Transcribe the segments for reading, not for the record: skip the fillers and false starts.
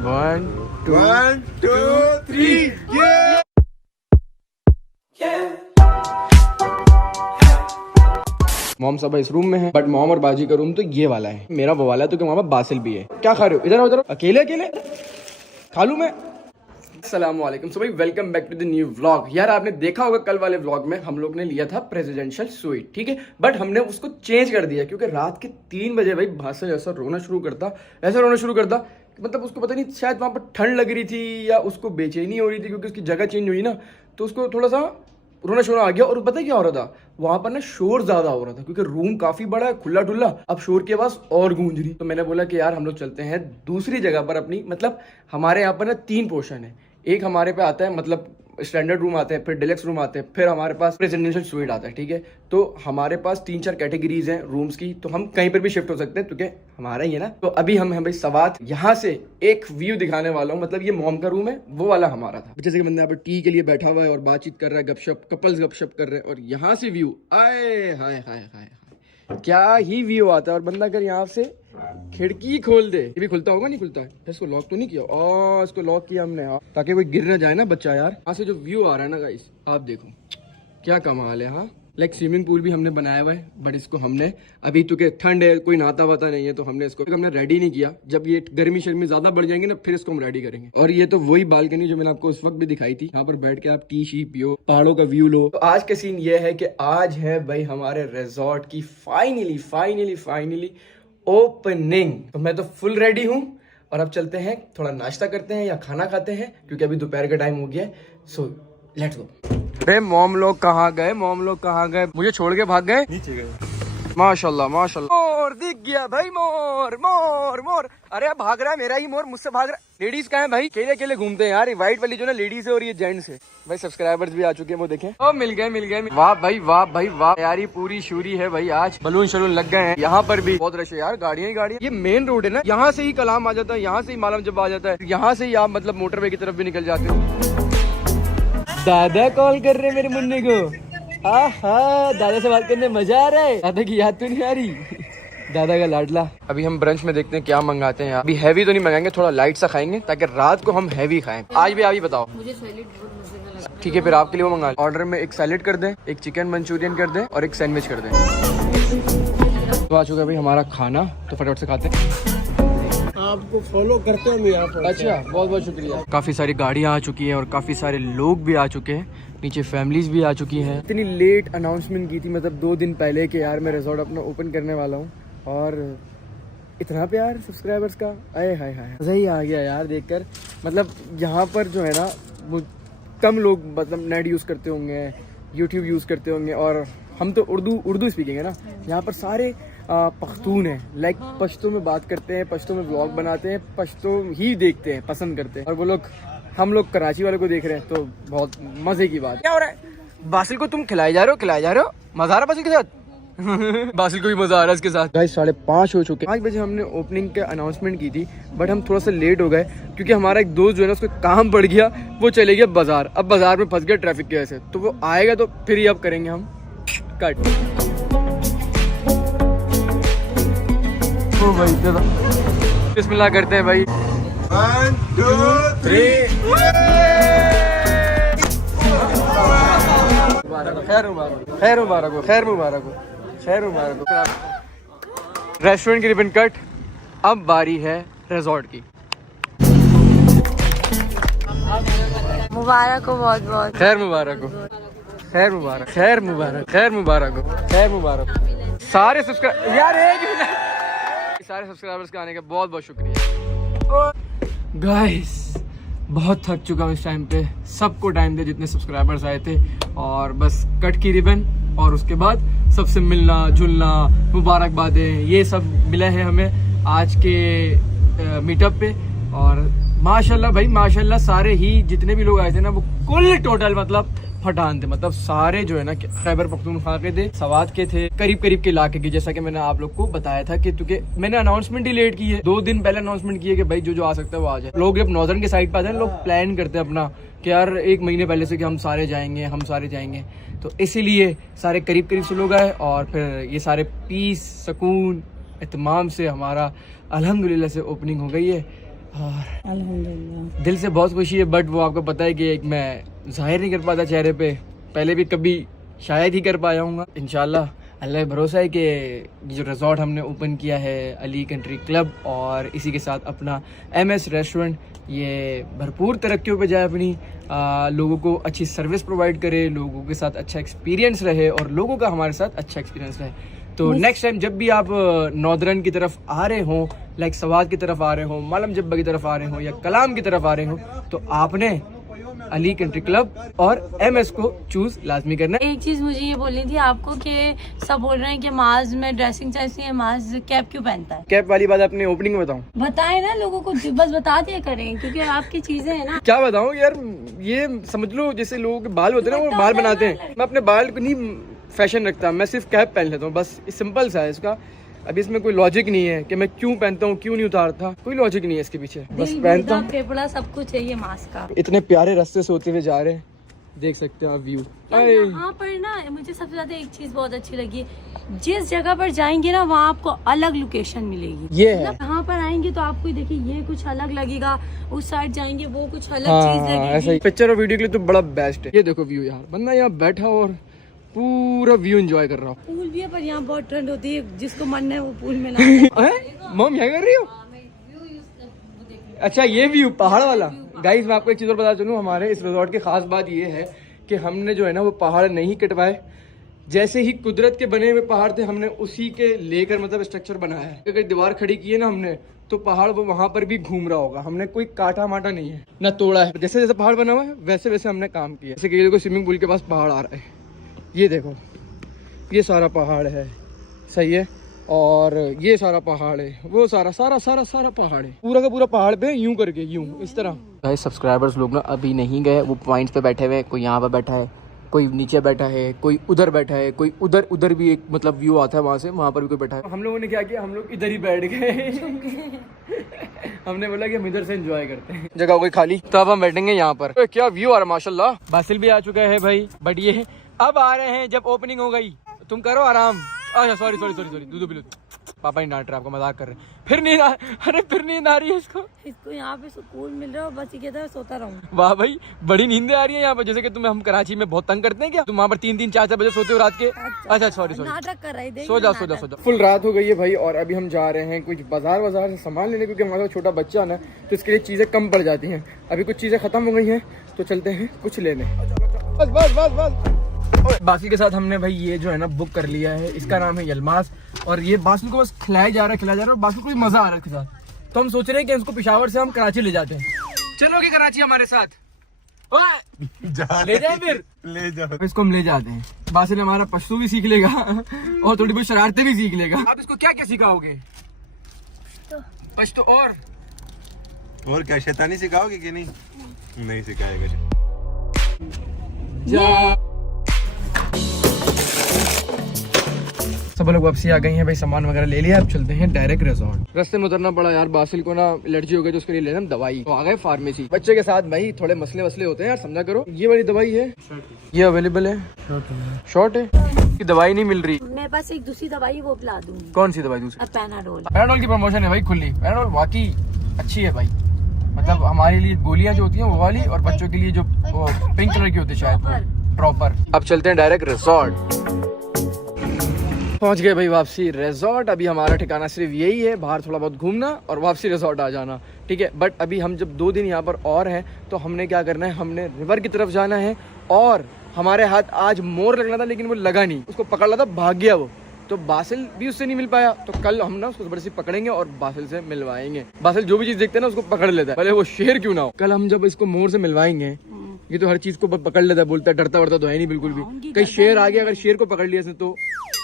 1 2 1 2 3 mom सब इस room में है, बट मॉम और बाजी का रूम तो ये वाला है, मेरा वो वाला है, तो क्या मामा बासिल भी है। क्या खा रहे हो? इधर उधर अकेले अकेले खा लूं मैं? अस्सलामुअलैकुम, सो भाई welcome back to the new vlog. यार आपने देखा होगा कल वाले व्लॉग में हम लोग ने लिया था प्रेसिडेंशियल स्वीट, ठीक है, बट हमने उसको चेंज कर दिया क्योंकि रात के 3 बजे भाई बासिल ऐसा रोना शुरू करता, मतलब उसको पता नहीं शायद वहाँ पर ठंड लग रही थी या उसको बेचैनी हो रही थी क्योंकि उसकी जगह चेंज हुई ना, तो उसको थोड़ा सा रोना शोना आ गया। और पता है क्या हो रहा था वहां पर ना, शोर ज्यादा हो रहा था क्योंकि रूम काफी बड़ा है, खुला डुल्ला। अब शोर के आवाज और गूंज रही, तो मैंने बोला कि यार हम लोग चलते हैं दूसरी जगह पर अपनी, मतलब हमारे यहाँ पर ना 3 पोर्शन है। एक हमारे पे आता है मतलब स्टैंडर्ड रूम आते हैं, फिर डिलक्स रूम आते हैं, फिर हमारे पास प्रेसिडेंशियल स्वीट आता है, ठीक है। तो हमारे पास 3-4 कैटेगरीज हैं रूम्स की, तो हम कहीं पर भी शिफ्ट हो सकते हैं क्योंकि हमारा ही है ना। तो अभी हम हैं भाई सवात, यहाँ से एक व्यू दिखाने वाला हूँ, मतलब ये मॉम का रूम है, वो वाला हमारा था। जैसे कि बंदा यहाँ पर टी के लिए बैठा हुआ है और बातचीत कर रहा है, गपशप, कपल्स गपशप कर रहे हैं, और यहाँ से व्यू आए हाय हाय हाय, क्या ही व्यू आता है। और बंदा अगर यहाँ से खिड़की खोल दे, ये भी खुलता होगा, नहीं खुलता है, इसको लॉक तो नहीं किया? इसको लॉक किया हमने ताकि कोई गिर ना जाए ना बच्चा। यार यहाँ से जो व्यू आ रहा है ना गाइस, आप देखो क्या कमाल है। हाँ, लाइक स्विमिंग पूल भी हमने बनाया हुआ है, बट इसको हमने अभी तो के ठंड है, कोई नहाता वाता नहीं है, तो हमने इसको रेडी नहीं किया। जब ये गर्मी शर्मी ज्यादा बढ़ जाएंगे ना, फिर इसको हम रेडी करेंगे। और ये तो वही बालकनी जो मैंने आपको उस वक्त भी दिखाई थी, यहाँ पर बैठ के आप टी शी पियो, पहाड़ों का व्यू लो। तो आज का सीन ये है कि आज है भाई हमारे रिजॉर्ट की फाइनली ओपनिंग। तो मैं तो फुल रेडी हूँ और अब चलते हैं, थोड़ा नाश्ता करते हैं या खाना खाते हैं क्योंकि अभी दोपहर का टाइम हो गया है। So let's go. अरे मॉम लोग कहाँ गए? मुझे छोड़ के भाग गए, नीचे गए। माशाल्लाह माशाल्लाह। मोर दिख गया भाई, मोर। अरे भाग रहा है मेरा ही मोर, मुझसे भाग रहा है। लेडीज कहाँ है भाई? अकेले अकेले घूमते हैं यार, ये व्हाइट वाली जो ना लेडीज है और ये जेंट्स है। भाई सब्सक्राइबर्स भी आ चुके हैं, वो देखें। ओ मिल गए। वाह भाई वाह, यार ये पूरी शूरी है भाई, आज बलून शलून लग गए हैं। यहाँ पर भी बहुत रश है यार, गाड़ियां। ये मेन रोड है ना, यहाँ से ही कलाम आ जाता है, यहाँ से ही मालम जब आ जाता है, यहाँ से ही आप मतलब मोटरवे की तरफ भी निकल जाते हो। दादा कॉल कर रहे मेरे मुन्ने को। हाँ, दादा से बात करने मजा आ रहा है। दादा की याद तो नहीं आ रही? दादा का लाडला। अभी हम ब्रंच में देखते हैं क्या मंगाते हैं। अभी हैवी तो नहीं मंगाएंगे, थोड़ा लाइट सा खाएंगे ताकि रात को हम हैवी खाएं। आज भी बताओ। मुझे सैलेड बहुत मजेदार लगता है। ठीक है, फिर आपके लिए वो मंगा। ऑर्डर में एक सैलेड कर दें, एक चिकन मंचूरियन कर दें और एक सैंडविच कर दें। तो आ चुका है भाई हमारा खाना, तो फटाफट से खाते हैं। आपको फॉलो करते हैं यहाँ पर। अच्छा, बहुत शुक्रिया। काफी सारी गाड़ियाँ आ चुकी हैं और काफी सारे लोग भी आ चुके हैं, नीचे फैमिलीज भी आ चुकी हैं। इतनी लेट अनाउंसमेंट की थी, मतलब 2 दिन पहले कि यार मैं रिजॉर्ट अपना ओपन करने वाला हूँ, और इतना प्यार सब्सक्राइबर्स का, आए हाय मजा ही आ गया यार देखकर। मतलब यहाँ पर जो है ना, वो कम लोग मतलब नेट यूज़ करते होंगे, यूट्यूब यूज़ करते होंगे, और हम तो उर्दू स्पीकिंग है ना। यहाँ पर सारे पख्तून है, लाइक पश्तो में बात करते हैं, पश्तो में व्लॉग बनाते हैं, पश्तो ही देखते हैं, पसंद करते हैं। और वो लोग, हम लोग कराची वाले को देख रहे हैं, तो बहुत मजे की बात। क्या हो रहा है? बासिल को तुम खिलाए जा रहे हो? मजा आ रहा बासिल के साथ? बासिल को भी मजा आ रहा है इसके साथ। गाइस 5:30 हो चुके हैं। 5 बजे हमने ओपनिंग के अनाउंसमेंट की थी, बट हम थोड़ा सा लेट हो गए क्योंकि हमारा एक दोस्त जो है ना, उसको काम पड़ गया, वो चले गया बाजार। अब बाजार में फंस गया ट्रैफिक की वजह से, तो वो आएगा तो फिर ही अब करेंगे हम कट। ओ भाई बिस्मिल्लाह करते हैं भाई। 1 2 3 खैर मुबारक हो। रेस्टोरेंट की रिबन कट। अब बारी है रिजॉर्ट की। मुबारक हो, बहुत खैर मुबारक हो। सारे सब्सक्राइबर यार, सारे सब्सक्राइबर्स के आने का बहुत बहुत शुक्रिया। गाइस बहुत थक चुका हूँ इस टाइम पे, सबको टाइम दे जितने सब्सक्राइबर्स आए थे, और बस कट की रिबन और उसके बाद सबसे मिलना जुलना, मुबारकबादें, ये सब मिला है हमें आज के मीटअप पे। और माशाल्लाह भाई माशाल्लाह, सारे ही जितने भी लोग आए थे ना, वो कुल टोटल मतलब पठान थे, मतलब सारे जो है ना खैबर पख्तूनख्वा के थे, सवात के थे, करीब के इलाके के। जैसा कि मैंने आप लोग को बताया था कि क्योंकि मैंने अनाउंसमेंट ही लेट की है, 2 दिन पहले अनाउंसमेंट की है कि भाई जो आ सकता है वो आ जाए। लोग जब नॉर्दर्न के साइड पे आते हैं, लोग प्लान करते हैं अपना कि यार 1 महीने पहले से कि हम सारे जाएंगे, तो इसीलिए सारे करीब से लोग आए, और फिर ये सारे पीस सुकून इत्माम से हमारा अल्हम्दुलिल्लाह से ओपनिंग हो गई है। और अल्हम्दुलिल्लाह। दिल से बहुत खुशी है, बट वो आपको पता है कि एक मैं जाहिर नहीं कर पाता चेहरे पे, पहले भी कभी शायद ही कर पाया हूँ। इंशाल्लाह अल्लाह भरोसा है कि ये जो रिजॉर्ट हमने ओपन किया है अली कंट्री क्लब और इसी के साथ अपना MS रेस्टोरेंट, ये भरपूर तरक्कियों पे जाए अपनी, लोगों को अच्छी सर्विस प्रोवाइड करे, लोगों के साथ अच्छा एक्सपीरियंस रहे और लोगों का हमारे साथ अच्छा एक्सपीरियंस रहे। तो नेक्स्ट टाइम जब भी आप नॉर्दर्न की तरफ आ रहे हो, लाइक सवाद की तरफ आ रहे हो, मालम जब्बा की तरफ आ रहे हो या कलाम की तरफ आ रहे हो, तो आपने अली कंट्री क्लब और MS को चूज लाजमी करना है। एक चीज मुझे ये बोलनी थी आपको कि सब बोल रहे हैं कि माज में ड्रेसिंग चाहिए है, माज कैप क्यों पहनता है? कैप वाली बात अपने ओपनिंग में बताऊं? बताए ना लोगों को, बस बता दिया करें क्योंकि आपकी चीजें है ना। क्या बताऊं यार, ये समझ लो जैसे लोगों के बाल होते हैं ना, वो बाल बनाते हैं, मैं अपने बाल को नहीं फैशन रखता, मैं सिर्फ कैप पहन लेता हूँ बस। सिंपल सा है इसका, अभी इसमें कोई लॉजिक नहीं है कि मैं क्यों पहनता हूँ क्यों नहीं उतारता, कोई लॉजिक नहीं है इसके पीछे, बस पहनता हूँ। फेफड़ा सब कुछ है ये मास्क का। इतने प्यारे रास्ते से होते हुए जा रहे हैं, देख सकते हैं आप व्यू। यहाँ पर ना मुझे सबसे ज्यादा एक चीज बहुत अच्छी लगी, जिस जगह पर जाएंगे ना वहाँ आपको अलग लोकेशन मिलेगी। ये है, यहाँ पर आएंगे तो आपको देखिए ये कुछ अलग लगेगा, उस साइड जाएंगे वो कुछ अलग हाँ, चीज लगेगी। ऐसा ही पिक्चर और वीडियो के लिए तो बड़ा बेस्ट है। ये देखो व्यू यार, बंदा यहाँ बैठा और पूरा व्यू एंजॉय कर रहा हूँ। पूल भी है पर यहाँ बहुत ठंड होती है, जिसको मन है वो पूल में ना। मम यहाँ कर रही हो? अच्छा ये व्यू पहाड़ वाला। गाइस मैं आपको एक चीज और बता चलूं, हमारे इस रिजॉर्ट की खास बात ये है कि हमने जो है ना वो पहाड़ नहीं कटवाए, जैसे ही कुदरत के बने हुए पहाड़ थे हमने उसी के लेकर मतलब स्ट्रक्चर बनाया है। अगर दीवार खड़ी की है ना हमने, तो पहाड़ वो वहां पर भी घूम रहा होगा, हमने कोई काटा माटा नहीं है ना तोड़ा है, जैसे जैसे पहाड़ बना हुआ है वैसे वैसे हमने काम किया। जैसे कि देखो स्विमिंग पूल के पास पहाड़ आ रहा है, ये देखो ये सारा पहाड़ है, सही है, और ये सारा पहाड़ है, वो सारा सारा सारा सारा पहाड़ है, पूरा का पूरा पहाड़ पे यूं करके यूं इस तरह। गाइस सब्सक्राइबर्स लोग ना अभी नहीं गए, वो पॉइंट्स पे बैठे हुए हैं, कोई यहाँ पे बैठा है, कोई नीचे बैठा है, कोई उधर बैठा है, कोई उधर, उधर भी एक मतलब व्यू आता है वहाँ से, वहाँ पर भी कोई बैठा है। हम लोगों ने क्या किया, हम लोग इधर ही बैठ गए। हमने बोला कि हम इधर से एंजॉय करते हैं, जगह हो गई खाली, तो अब हम बैठेंगे यहाँ पर। क्या व्यू आ रहा है माशाल्लाह। बासिल भी आ चुका है भाई, बट ये अब आ रहे हैं जब ओपनिंग हो गई। तुम करो आराम। अच्छा सॉरी सॉरी सॉरी सॉरी, दूध पिलो। पापा नहीं डांट रहे, आपको मजाक कर रहे हैं। फिर नींद अरे फिर नींद आ रही है इसको यहाँ पे सुकून मिल रहा है, बस ये कहता है सोता रहूं। वाह भाई बड़ी नींदें आ रही है यहाँ पर, जैसे कि तुम्हें हम कराची में बहुत तंग करते हैं क्या? तुम वहाँ पर 3-3 4-4 बजे सोते हो रात के? अच्छा सॉरी सॉरी, नाटक कर रहे थे। सो जाओ सो जाओ सो जाओ। फुल रात हो गई है भाई और अभी हम जा रहे हैं कुछ बाजार से सामान लेने, क्योंकि हमारा छोटा बच्चा ना तो इसके लिए चीजें कम पड़ जाती हैं। अभी कुछ चीजें खत्म हो गई हैं तो चलते हैं कुछ लेने। बस बस बस बस। बासिल के साथ हमने भाई ये जो है ना बुक कर लिया है, इसका नाम है यलमास, और ये बासिल को बस खिलाया जा रहा है और बासिल को भी मजा आ रहा है इसके साथ। तो हम सोच रहे हैं कि इसको पेशावर से हम कराची ले जाते हैं। चलोगे कराची हमारे साथ? ले जाए फिर ले जाओ, इसको हम ले जाते हैं। बासिल हमारा पश्तो भी सीख लेगा और थोड़ी बहुत शरारतें भी सीख लेगा। आप इसको क्या क्या सिखाओगे? पश्तो और क्या शैतानी सिखाओगे कि नहीं? नहीं सिखाएगा। सब लोग वापसी आ गई हैं भाई, सामान वगैरह ले लिया, अब चलते हैं डायरेक्ट रिजॉर्ट। रास्ते में उतरना पड़ा यार, बासिल को ना एलर्जी हो गई तो उसके लिए लेना हम दवाई, तो आ गए फार्मेसी। बच्चे के साथ भाई थोड़े मसले वसले होते हैं यार, समझा करो। ये वाली दवाई है, ये अवेलेबल है, शॉर्ट है, ये दवाई नहीं मिल रही। मेरे पास एक दूसरी दवाई वो पिला दूंगी। कौन सी दवाई? दूसरी पैनाडोल। पैनाडोल की प्रमोशन है भाई खुली। पैनाडोल वाकई अच्छी है भाई, मतलब हमारे लिए गोलियां जो होती हैं वो वाली, और बच्चों के लिए जो पिंक कलर की होती है शायद प्रॉपर। अब चलते हैं डायरेक्ट रिजॉर्ट। पहुंच गए भाई वापसी रिजॉर्ट। अभी हमारा ठिकाना सिर्फ यही है, बाहर थोड़ा बहुत घूमना और वापसी रिजॉर्ट आ जाना, ठीक है। बट अभी हम जब 2 दिन यहाँ पर और हैं तो हमने क्या करना है, हमने रिवर की तरफ जाना है। और हमारे हाथ आज मोर लगना था लेकिन वो लगा नहीं, उसको पकड़ रहा था, भाग गया वो, तो बासिल भी उससे नहीं मिल पाया। तो कल हम ना उसको जबरदस्ती पकड़ेंगे और बासिल से मिलवाएंगे। बासिल जो भी चीज देखते हैं ना उसको पकड़ लेता है, भले वो शेर क्यों ना हो। कल हम जब इसको मोर से मिलवाएंगे, ये तो हर चीज को पकड़ लेता है, बोलता है, डरता वरता तो है नहीं बिल्कुल भी। कहीं शेर आ गया, अगर शेर को पकड़ लिया तो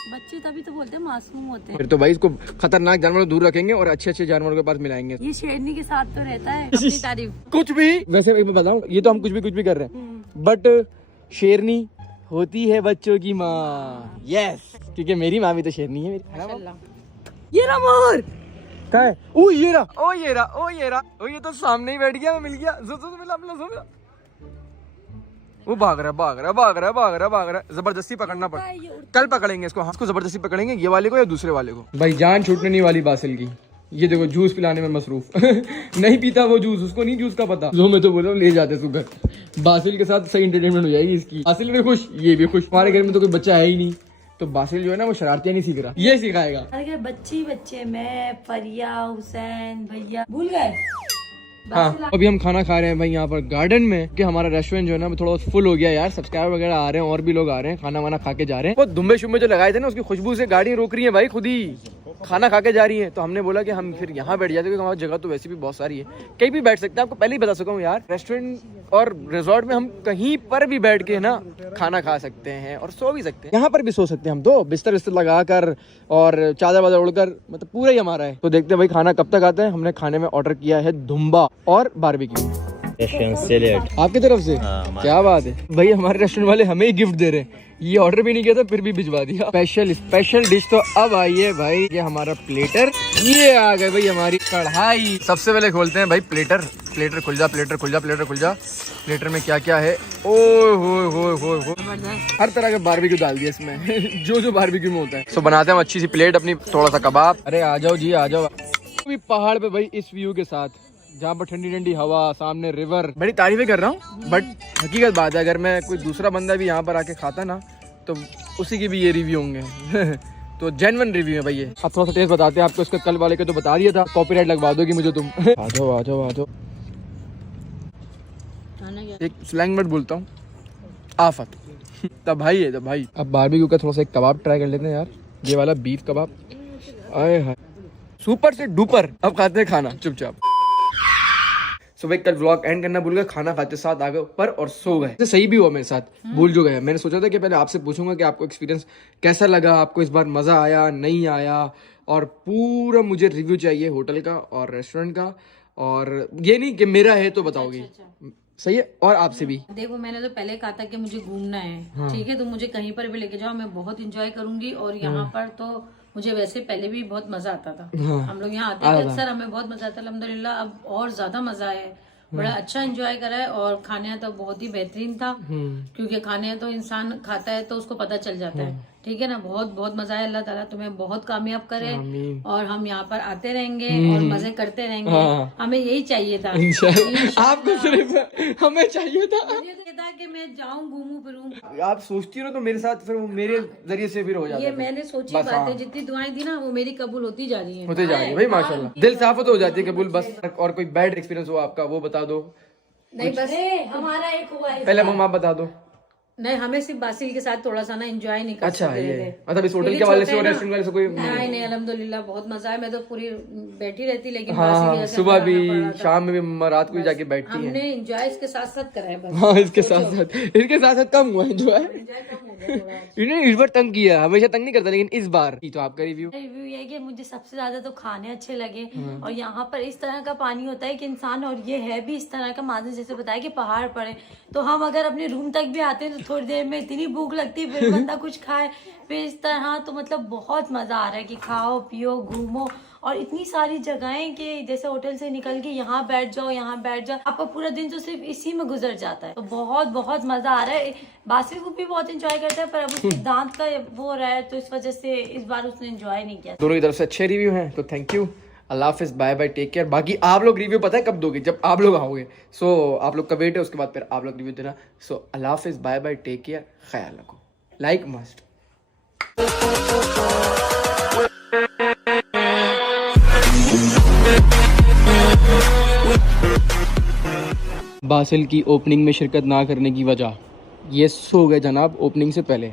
बच्चे तभी तो बोलते हैं मासूम होते हैं। फिर तो भाई इसको खतरनाक जानवरों से दूर रखेंगे और अच्छे अच्छे जानवरों के पास मिलाएंगे। ये शेरनी के साथ तो रहता है, अपनी तारीफ। कुछ भी वैसे मैं बताऊं, ये तो हम कुछ भी कर रहे हैं, बट शेरनी होती है बच्चों की माँ। यस, क्योंकि मेरी माँ भी तो शेरनी है मेरी। ये रहा मोर। कहाँ है? ओ ये रहा, ओ ये रहा, ओ ये रहा, ओ ये तो सामने ही बैठ गया, मिल गया। मिला। वो भाग रहा है, जबरदस्ती पकड़ना पड़ा। कल पकड़ेंगे इसको, हाँ इसको जबरदस्ती पकड़ेंगे, ये वाले को या दूसरे वाले को। भाई जान छूटने नहीं वाली बासिल की, ये देखो जूस पिलाने में मसरूफ नहीं पीता वो जूस, उसको नहीं जूस का पता। जो मैं तो बोल रहा हूँ ले जाते सुगर। बासिल के साथ सही एंटरटेनमेंट हो जाएगी इसकी। बासिल भी खुश, ये भी खुश। हमारे घर में तो कोई बच्चा है ही नहीं, तो बासिल जो है ना वो शरारतियां नहीं सीख रहा, ये सिखाएगा। अरे बच्चे मैं, फरिया, हुसैन, भैया भूल गए। हाँ, अभी हम खाना खा रहे हैं भाई यहाँ पर गार्डन में, कि हमारा रेस्टोरेंट जो है ना थोड़ा बहुत फुल हो गया यार। सब्सक्राइबर वगैरह आ रहे हैं और भी लोग आ रहे हैं, खाना वाना खा के जा रहे हैं। वो दुम्बे शुम्बे जो लगाए थे ना उसकी खुशबू से गाड़ी रोक रही है भाई, खुद ही खाना खा के जा रही है। तो हमने बोला कि हम फिर यहाँ बैठ जाते, क्योंकि हमारी जगह तो वैसे भी बहुत सारी है, कहीं भी बैठ सकते हैं। आपको पहले ही बता सका हूँ यार, रेस्टोरेंट और रिजॉर्ट में हम कहीं पर भी बैठ के ना खाना खा सकते हैं और सो भी सकते हैं। यहाँ पर भी सो सकते हैं हम तो, बिस्तर विस्तर लगा कर और चादर वादर उड़कर, मतलब पूरा ही हमारा है। तो देखते हैं भाई खाना कब तक आता है। हमने खाने में ऑर्डर किया है दुम्बा और बारबेक्यू आपकी तरफ से। क्या बात है भाई, हमारे रेस्टोरेंट वाले हमें ही गिफ्ट दे रहे हैं। ये ऑर्डर भी नहीं किया था फिर भी भिजवा दिया। स्पेशल डिश तो अब आई है भाई, ये हमारा प्लेटर। ये आ गए भाई हमारी कढ़ाई। सबसे पहले खोलते हैं भाई प्लेटर। प्लेटर खुल जा, प्लेटर खुल जा, प्लेटर खुल जा। प्लेटर में क्या क्या है, ओ हर तरह का बारबेक्यू डाल दिया इसमें जो बारबेक्यू में होता है। तो बनाते हैं अच्छी सी प्लेट अपनी, थोड़ा सा कबाब। अरे आ जाओ जी, आ जाओ। पहाड़ पे भाई इस व्यू के साथ, जहाँ पर ठंडी ठंडी हवा, सामने रिवर। बड़ी तारीफें कर रहा हूँ, बट हकीकत बात है अगर मैं कोई दूसरा बंदा भी यहाँ पर आके खाता ना तो उसी की भी ये रिव्यू होंगे तो जेन्युइन रिव्यू है भाई ये। अब थोड़ा सा टेस्ट बताते हैं आपको इसका। कल वाले को तो बता दिया था, कॉपीराइट लगवा दोगी मुझे तुम। आ जाओ आ जाओ आ जाओ। एक स्लैंग वर्ड बोलता हूँ, आफत तब भाई है, तब भाई। अब बारबेक्यू का थोड़ा सा एक कबाब ट्राई कर लेते हैं यार, ये वाला बीफ कबाब। आए हाय सुपर से डुपर। अब खाते हैं खाना चुपचाप। सो भाई कल व्लॉग एंड करना भूल गए, खाना खाते साथ आ गए ऊपर और सो गए। सही भी हुआ मेरे साथ, भूल जो गए। मैंने सोचा था कि पहले आपसे पूछूंगा कि आपको एक्सपीरियंस कैसा लगा, आपको इस बार मजा आया नहीं आया, और पूरा मुझे रिव्यू चाहिए होटल का और रेस्टोरेंट का। और ये नहीं कि मेरा है तो बताओगी। सही है। और आपसे भी देखो, मैंने तो पहले कहा था कि मुझे घूमना है, ठीक है, तो मुझे कहीं पर भी लेके जाओ, मैं बहुत इंजॉय करूंगी। और यहाँ पर तो मुझे वैसे पहले भी बहुत मजा आता था। हम लोग यहाँ आते थे अक्सर, हमें बहुत मजा आता है। अल्हम्दुलिल्लाह अब और ज्यादा मजा आया है, बड़ा अच्छा एंजॉय करा है। और खाने तो बहुत ही बेहतरीन था, क्योंकि खाने तो इंसान खाता है तो उसको पता चल जाता है, ठीक है ना। बहुत बहुत मजा आया। अल्लाह ताला तुम्हें बहुत कामयाब करे और हम यहाँ पर आते रहेंगे और मजे करते रहेंगे। हमें यही चाहिए था। आपको सिर्फ हमें चाहिए था कि मैं जाऊँ, घूमूं फिरूं। आप सोचती हो तो मेरे साथ, फिर वो मेरे जरिए से फिर हो जाता है। ये मैंने सोची बात है, जितनी दुआएं दी ना वो मेरी कबूल होती जा रही है, होते जा रही है भाई माशाल्लाह। दिल साफ तो हो जाती है कबूल। बस और कोई बैड एक्सपीरियंस हो आपका वो बता दो। नहीं बस हमारा एक हुआ है। पहले मम्मा बता दो। नहीं, हमें सिर्फ बासिल के साथ थोड़ा सा ना एंजॉय नहीं कर अच्छा सकते ये थे। मतलब इस होटल के वाले से और रेस्टोरेंट वाले से कोई नहीं अल्हम्दुलिल्लाह बहुत मजा है। मैं तो पूरी बैठी रहती, लेकिन बासिल की हाँ, वजह से सुबह हमें भी करना पड़ा था। शाम में भी रात को भी जाके बैठती है। हमने एंजॉय इसके साथ साथ करा है बस। हाँ इसके साथ कम हुआ है जो है। इन्हें इस बार तंग किया, हमेशा तंग नहीं करता, लेकिन इस बार तो आपका रिव्यू ये कि मुझे सबसे ज्यादा तो खाने अच्छे लगे। और यहाँ पर इस तरह का पानी होता है कि इंसान, और ये है भी इस तरह का मानो जैसे बताया कि पहाड़ पर है। तो हम अगर अपने रूम तक भी आते हैं तो थोड़ी देर में इतनी भूख लगती है, फिर बंदा कुछ खाए, फिर इस तरह। तो मतलब बहुत मजा आ रहा है कि खाओ पियो घूमो, और इतनी सारी जगहें कि जैसे होटल से निकल के यहाँ बैठ जाओ, यहाँ बैठ जाओ, आपका पूरा दिन तो सिर्फ इसी में गुजर जाता है। तो बहुत बहुत मजा आ रहा है। बासिल को भी बहुत एंजॉय करता है, पर अब उसके दांत का वो रहा है तो इस वजह से इस बार उसने एंजॉय नहीं किया। दोनों की तरफ से अच्छे रिव्यू हैं, तो थैंक यू। अल्लाह हाफिज, बाय बाय, टेक केयर। बाकी आप लोग रिव्यू पता है कब दोगे, जब आप लोग आओगे। सो आप लोग का वेट है, उसके बाद फिर आप लोग रिव्यू देना। सो अल्लाह हाफिज, बाय बाय, टेक केयर, ख्याल रखो, लाइक मस्ट। बासिल की ओपनिंग में शिरकत ना करने की वजह, ये सो गए जनाब ओपनिंग से पहले।